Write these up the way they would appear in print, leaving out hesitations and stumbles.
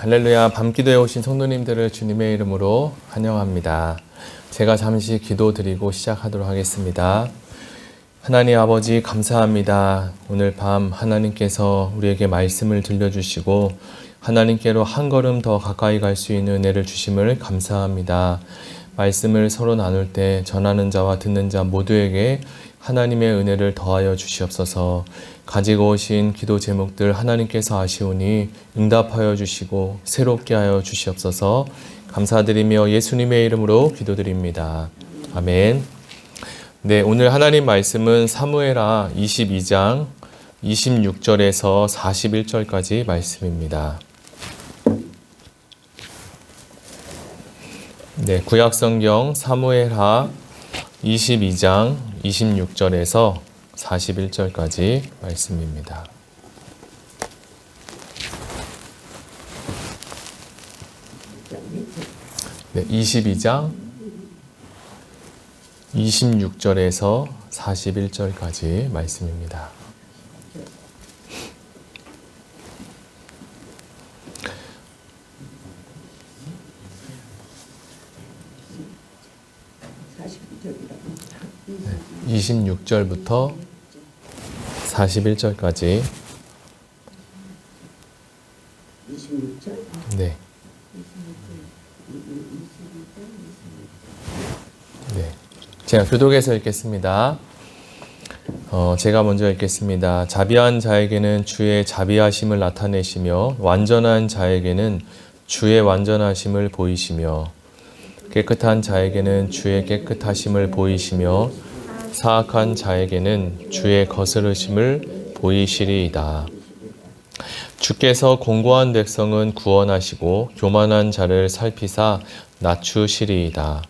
할렐루야. 밤기도에 오신 성도님들을 주님의 이름으로 환영합니다. 제가 잠시 기도드리고 시작하도록 하겠습니다. 하나님 아버지 감사합니다. 오늘 밤 하나님께서 우리에게 말씀을 들려주시고 하나님께로 한 걸음 더 가까이 갈 수 있는 은혜를 주심을 감사합니다. 말씀을 서로 나눌 때 전하는 자와 듣는 자 모두에게 하나님의 은혜를 더하여 주시옵소서. 가지고 오신 기도 제목들 하나님께서 아시오니 응답하여 주시고 새롭게 하여 주시옵소서. 감사드리며 예수님의 이름으로 기도드립니다. 아멘. 네, 오늘 하나님 말씀은 사무엘하 22장 26절에서 41절까지 말씀입니다. 네, 구약성경 사무엘하 22장 26절에서 41절까지 말씀입니다. 네, 22장 26절에서 41절까지 말씀입니다. 네, 26절부터 41절까지. 26절? 네. 네. 제가 교독에서 읽겠습니다. 제가 먼저 읽겠습니다. 자비한 자에게는 주의 자비하심을 나타내시며 완전한 자에게는 주의 완전하심을 보이시며 깨끗한 자에게는 주의 깨끗하심을 보이시며 사악한 자에게는 주의 거스르심을 보이시리이다. 주께서 공고한 백성은 구원하시고 교만한 자를 살피사 낮추시리이다.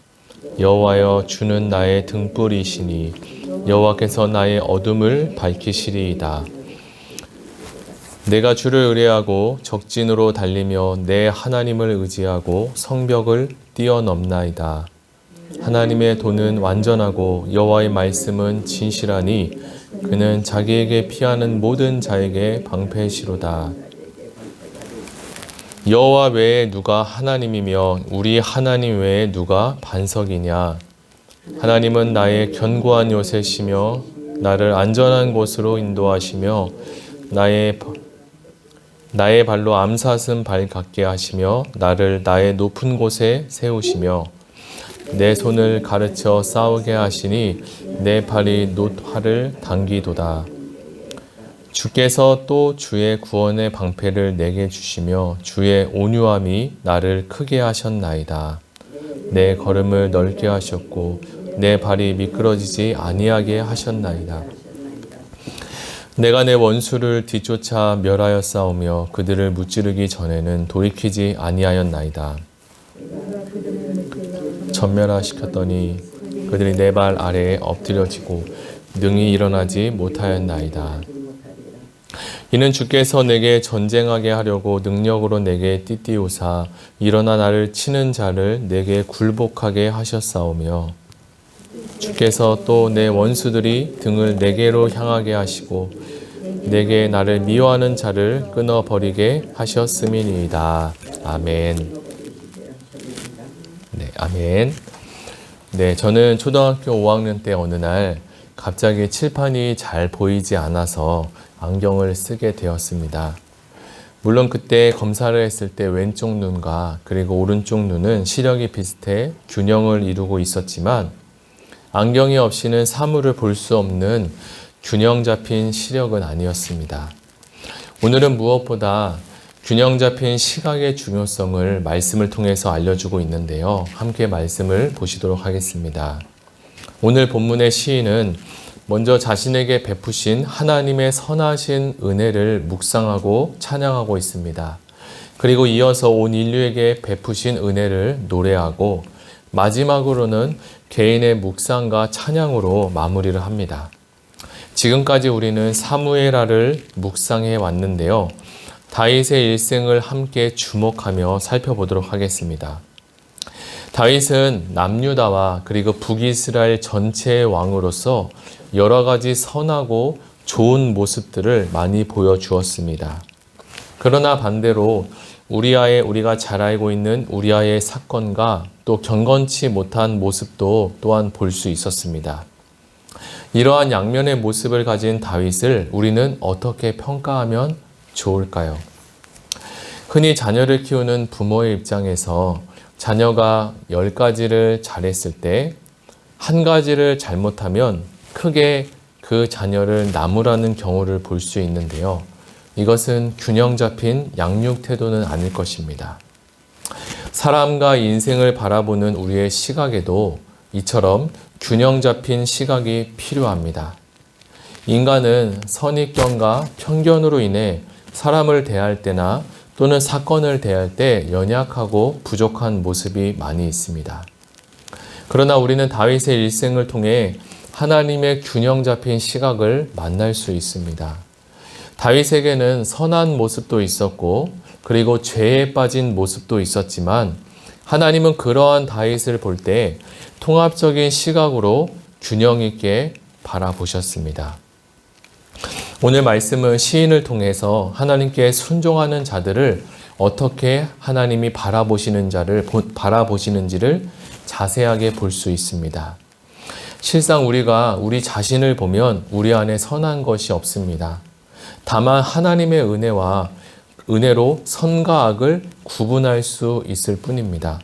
여호와여, 주는 나의 등불이시니 여호와께서 나의 어둠을 밝히시리이다. 내가 주를 의뢰하고 적진으로 달리며 내 하나님을 의지하고 성벽을 뛰어넘나이다. 하나님의 도는 완전하고 여호와의 말씀은 진실하니 그는 자기에게 피하는 모든 자에게 방패시로다. 여호와 외에 누가 하나님이며 우리 하나님 외에 누가 반석이냐. 하나님은 나의 견고한 요새시며 나를 안전한 곳으로 인도하시며 나의 발로 암사슴 발 같게 하시며 나를 나의 높은 곳에 세우시며 내 손을 가르쳐 싸우게 하시니 내 팔이 놋활을 당기도다. 주께서 또 주의 구원의 방패를 내게 주시며 주의 온유함이 나를 크게 하셨나이다. 내 걸음을 넓게 하셨고 내 발이 미끄러지지 아니하게 하셨나이다. 내가 내 원수를 뒤쫓아 멸하여 싸우며 그들을 무찌르기 전에는 돌이키지 아니하였나이다. 전멸하시켰더니 그들이 내 발 아래에 엎드려지고 능히 일어나지 못하였나이다. 이는 주께서 내게 전쟁하게 하려고 능력으로 내게 띠띠우사 일어나 나를 치는 자를 내게 굴복하게 하셨사오며 주께서 또 내 원수들이 등을 내게로 향하게 하시고 내게 나를 미워하는 자를 끊어버리게 하셨음이니이다. 아멘. 네, 아멘. 네, 저는 초등학교 5학년 때 어느 날 갑자기 칠판이 잘 보이지 않아서 안경을 쓰게 되었습니다. 물론 그때 검사를 했을 때 왼쪽 눈과 그리고 오른쪽 눈은 시력이 비슷해 균형을 이루고 있었지만 안경이 없이는 사물을 볼 수 없는 균형 잡힌 시력은 아니었습니다. 오늘은 무엇보다 균형 잡힌 시각의 중요성을 말씀을 통해서 알려주고 있는데요. 함께 말씀을 보시도록 하겠습니다. 오늘 본문의 시인은 먼저 자신에게 베푸신 하나님의 선하신 은혜를 묵상하고 찬양하고 있습니다. 그리고 이어서 온 인류에게 베푸신 은혜를 노래하고 마지막으로는 개인의 묵상과 찬양으로 마무리를 합니다. 지금까지 우리는 사무엘하를 묵상해 왔는데요. 다윗의 일생을 함께 주목하며 살펴보도록 하겠습니다. 다윗은 남유다와 그리고 북이스라엘 전체의 왕으로서 여러 가지 선하고 좋은 모습들을 많이 보여주었습니다. 그러나 반대로 우리가 잘 알고 있는 우리아의 사건과 또 경건치 못한 모습도 또한 볼 수 있었습니다. 이러한 양면의 모습을 가진 다윗을 우리는 어떻게 평가하면 좋을까요? 흔히 자녀를 키우는 부모의 입장에서 자녀가 10가지를 잘했을 때 한 가지를 잘못하면 크게 그 자녀를 나무라는 경우를 볼 수 있는데요. 이것은 균형 잡힌 양육 태도는 아닐 것입니다. 사람과 인생을 바라보는 우리의 시각에도 이처럼 균형 잡힌 시각이 필요합니다. 인간은 선입견과 편견으로 인해 사람을 대할 때나 또는 사건을 대할 때 연약하고 부족한 모습이 많이 있습니다. 그러나 우리는 다윗의 일생을 통해 하나님의 균형 잡힌 시각을 만날 수 있습니다. 다윗에게는 선한 모습도 있었고 그리고 죄에 빠진 모습도 있었지만 하나님은 그러한 다윗을 볼 때 통합적인 시각으로 균형 있게 바라보셨습니다. 오늘 말씀은 시인을 통해서 하나님께 순종하는 자들을 어떻게 하나님이 바라보시는지를 자세하게 볼 수 있습니다. 실상 우리가 우리 자신을 보면 우리 안에 선한 것이 없습니다. 다만 하나님의 은혜로 선과 악을 구분할 수 있을 뿐입니다.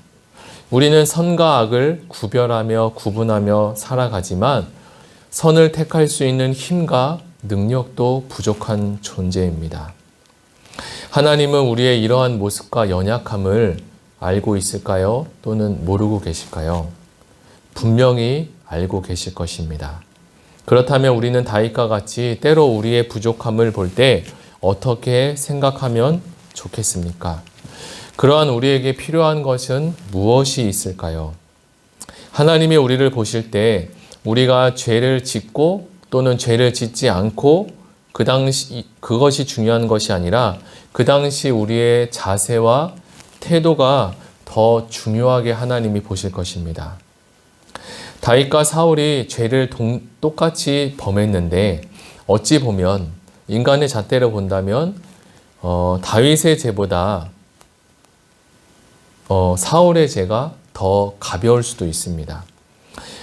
우리는 선과 악을 구분하며 살아가지만 선을 택할 수 있는 힘과 능력도 부족한 존재입니다. 하나님은 우리의 이러한 모습과 연약함을 알고 있을까요? 또는 모르고 계실까요? 분명히 알고 계실 것입니다. 그렇다면 우리는 다윗과 같이 때로 우리의 부족함을 볼 때 어떻게 생각하면 좋겠습니까? 그러한 우리에게 필요한 것은 무엇이 있을까요? 하나님이 우리를 보실 때 우리가 죄를 짓고 또는 죄를 짓지 않고 그것이 중요한 것이 아니라 그 당시 우리의 자세와 태도가 더 중요하게 하나님이 보실 것입니다. 다윗과 사울이 죄를 똑같이 범했는데 어찌 보면 인간의 잣대로 본다면 다윗의 죄보다 사울의 죄가 더 가벼울 수도 있습니다.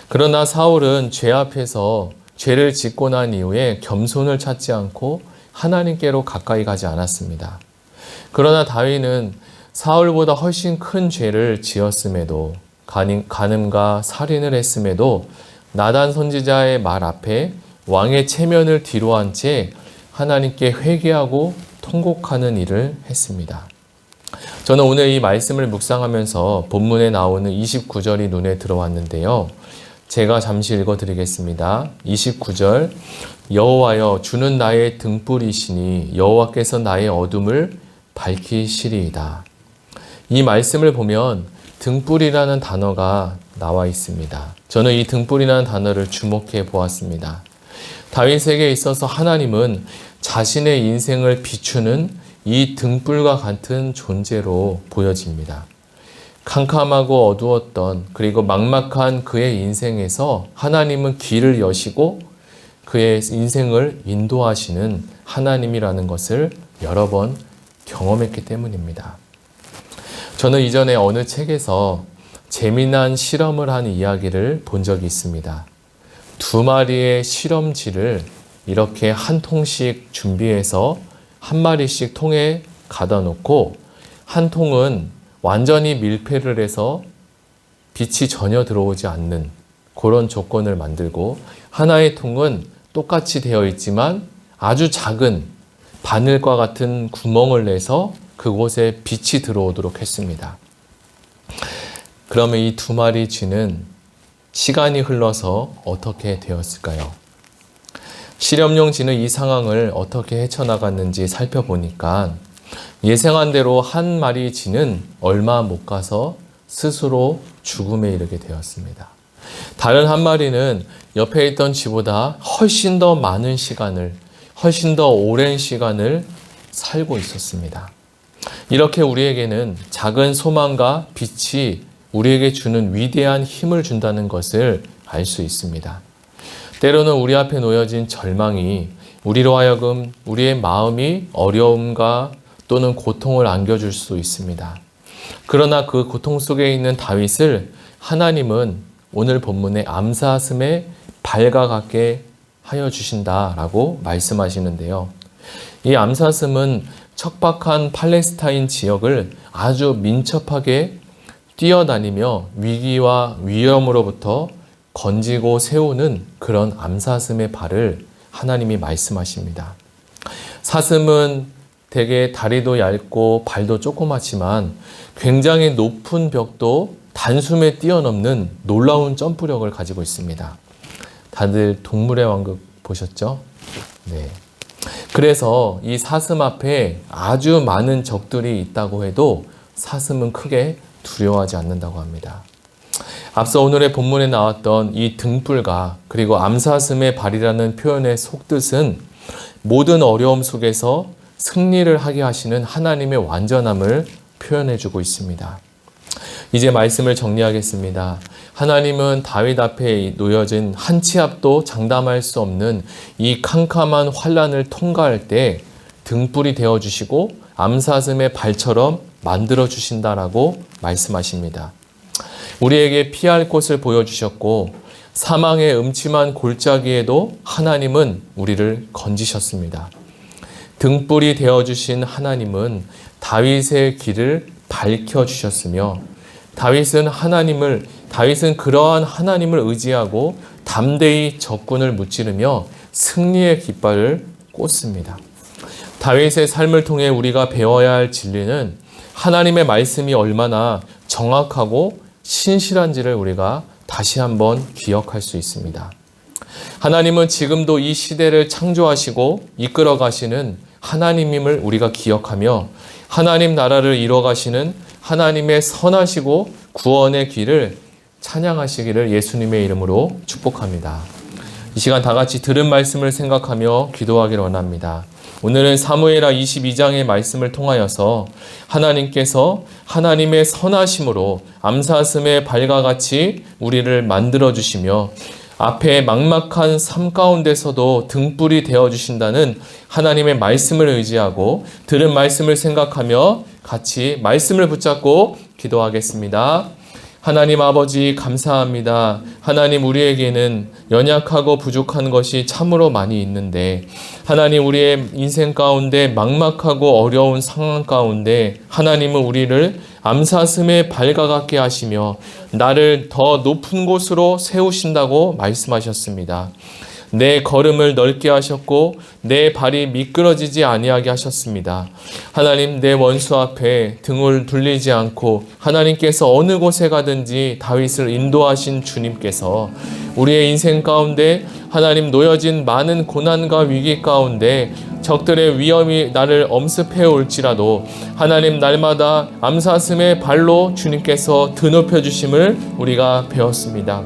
그러나 사울은 죄 앞에서 죄를 짓고 난 이후에 겸손을 찾지 않고 하나님께로 가까이 가지 않았습니다. 그러나 다윗은 사울보다 훨씬 큰 죄를 지었음에도 간음과 살인을 했음에도 나단 선지자의 말 앞에 왕의 체면을 뒤로한 채 하나님께 회개하고 통곡하는 일을 했습니다. 저는 오늘 이 말씀을 묵상하면서 본문에 나오는 29절이 눈에 들어왔는데요. 제가 잠시 읽어드리겠습니다. 29절 여호와여 주는 나의 등불이시니 여호와께서 나의 어둠을 밝히시리이다. 이 말씀을 보면 등불이라는 단어가 나와 있습니다. 저는 이 등불이라는 단어를 주목해 보았습니다. 다윗에게 있어서 하나님은 자신의 인생을 비추는 이 등불과 같은 존재로 보여집니다. 캄캄하고 어두웠던 그리고 막막한 그의 인생에서 하나님은 길을 여시고 그의 인생을 인도하시는 하나님이라는 것을 여러 번 경험했기 때문입니다. 저는 이전에 어느 책에서 재미난 실험을 한 이야기를 본 적이 있습니다. 2마리의 실험지를 이렇게 한 통씩 준비해서 한 마리씩 통에 가다 놓고 한 통은 완전히 밀폐를 해서 빛이 전혀 들어오지 않는 그런 조건을 만들고 하나의 통은 똑같이 되어 있지만 아주 작은 바늘과 같은 구멍을 내서 그곳에 빛이 들어오도록 했습니다. 그러면 이 2마리 쥐는 시간이 흘러서 어떻게 되었을까요? 실험용 쥐는 이 상황을 어떻게 헤쳐나갔는지 살펴보니까 예상한 대로 한 마리 쥐는 얼마 못 가서 스스로 죽음에 이르게 되었습니다. 다른 한 마리는 옆에 있던 쥐보다 훨씬 더 많은 시간을, 훨씬 더 오랜 시간을 살고 있었습니다. 이렇게 우리에게는 작은 소망과 빛이 우리에게 주는 위대한 힘을 준다는 것을 알 수 있습니다. 때로는 우리 앞에 놓여진 절망이 우리로 하여금 우리의 마음이 어려움과 또는 고통을 안겨줄 수 있습니다. 그러나 그 고통 속에 있는 다윗을 하나님은 오늘 본문의 암사슴의 발과 같게 하여 주신다라고 말씀하시는데요. 이 암사슴은 척박한 팔레스타인 지역을 아주 민첩하게 뛰어다니며 위기와 위험으로부터 건지고 세우는 그런 암사슴의 발을 하나님이 말씀하십니다. 사슴은 되게 다리도 얇고 발도 조그맣지만 굉장히 높은 벽도 단숨에 뛰어넘는 놀라운 점프력을 가지고 있습니다. 다들 동물의 왕국 보셨죠? 네. 그래서 이 사슴 앞에 아주 많은 적들이 있다고 해도 사슴은 크게 두려워하지 않는다고 합니다. 앞서 오늘의 본문에 나왔던 이 등불과 그리고 암사슴의 발이라는 표현의 속뜻은 모든 어려움 속에서 승리를 하게 하시는 하나님의 완전함을 표현해주고 있습니다. 이제 말씀을 정리하겠습니다. 하나님은 다윗 앞에 놓여진 한 치 앞도 장담할 수 없는 이 캄캄한 환난을 통과할 때 등불이 되어주시고 암사슴의 발처럼 만들어주신다라고 말씀하십니다. 우리에게 피할 곳을 보여주셨고 사망의 음침한 골짜기에도 하나님은 우리를 건지셨습니다. 등불이 되어주신 하나님은 다윗의 길을 밝혀주셨으며 다윗은 그러한 하나님을 의지하고 담대히 적군을 무찌르며 승리의 깃발을 꽂습니다. 다윗의 삶을 통해 우리가 배워야 할 진리는 하나님의 말씀이 얼마나 정확하고 신실한지를 우리가 다시 한번 기억할 수 있습니다. 하나님은 지금도 이 시대를 창조하시고 이끌어 가시는 하나님임을 우리가 기억하며 하나님 나라를 이뤄 가시는 하나님의 선하시고 구원의 길을 찬양하시기를 예수님의 이름으로 축복합니다. 이 시간 다 같이 들은 말씀을 생각하며 기도하기를 원합니다. 오늘은 사무엘하 22장의 말씀을 통하여서 하나님께서 하나님의 선하심으로 암사슴의 발과 같이 우리를 만들어주시며 앞에 막막한 삶 가운데서도 등불이 되어주신다는 하나님의 말씀을 의지하고 들은 말씀을 생각하며 같이 말씀을 붙잡고 기도하겠습니다. 하나님 아버지 감사합니다. 하나님 우리에게는 연약하고 부족한 것이 참으로 많이 있는데 하나님 우리의 인생 가운데 막막하고 어려운 상황 가운데 하나님은 우리를 암사슴의 발과 같게 하시며 나를 더 높은 곳으로 세우신다고 말씀하셨습니다. 내 걸음을 넓게 하셨고 내 발이 미끄러지지 아니하게 하셨습니다. 하나님 내 원수 앞에 등을 돌리지 않고 하나님께서 어느 곳에 가든지 다윗을 인도하신 주님께서 우리의 인생 가운데 하나님 놓여진 많은 고난과 위기 가운데 적들의 위험이 나를 엄습해 올지라도 하나님 날마다 암사슴의 발로 주님께서 드높여 주심을 우리가 배웠습니다.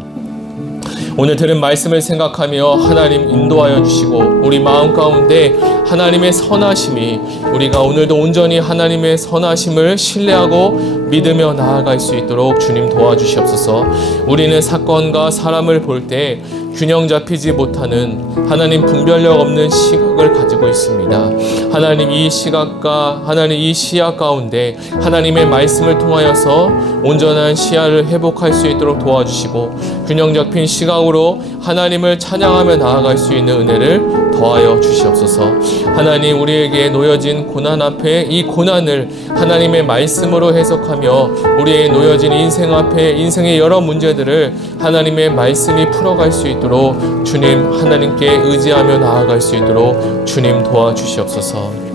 오늘 들은 말씀을 생각하며 하나님 인도하여 주시고 우리 마음 가운데 하나님의 선하심이 우리가 오늘도 온전히 하나님의 선하심을 신뢰하고 믿으며 나아갈 수 있도록 주님 도와주시옵소서. 우리는 사건과 사람을 볼 때 균형 잡히지 못하는 하나님 분별력 없는 시각을 가지고 있습니다. 하나님 이 시각과 하나님 이 시야 가운데 하나님의 말씀을 통하여서 온전한 시야를 회복할 수 있도록 도와주시고 균형 잡힌 시각으로 하나님을 찬양하며 나아갈 수 있는 은혜를 더하여 주시옵소서. 하나님 우리에게 놓여진 고난 앞에 이 고난을 하나님의 말씀으로 해석하며 우리의 놓여진 인생 앞에 인생의 여러 문제들을 하나님의 말씀이 풀어갈 수 있도록 주님 하나님께 의지하며 나아갈 수 있도록 주님 도와주시옵소서.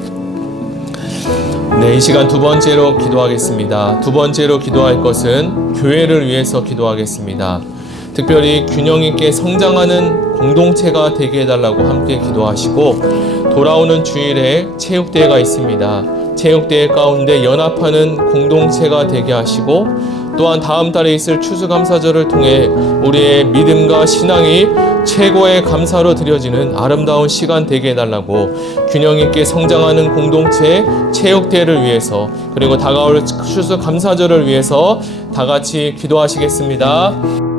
네, 이 시간 두 번째로 기도하겠습니다. 두 번째로 기도할 것은 교회를 위해서 기도하겠습니다. 특별히 균형 있게 성장하는 공동체가 되게 해달라고 함께 기도하시고 돌아오는 주일에 체육대회가 있습니다. 체육대회 가운데 연합하는 공동체가 되게 하시고 또한 다음 달에 있을 추수감사절을 통해 우리의 믿음과 신앙이 최고의 감사로 드려지는 아름다운 시간 되게 해달라고 균형 있게 성장하는 공동체 체육대회를 위해서 그리고 다가올 추수감사절을 위해서 다 같이 기도하시겠습니다.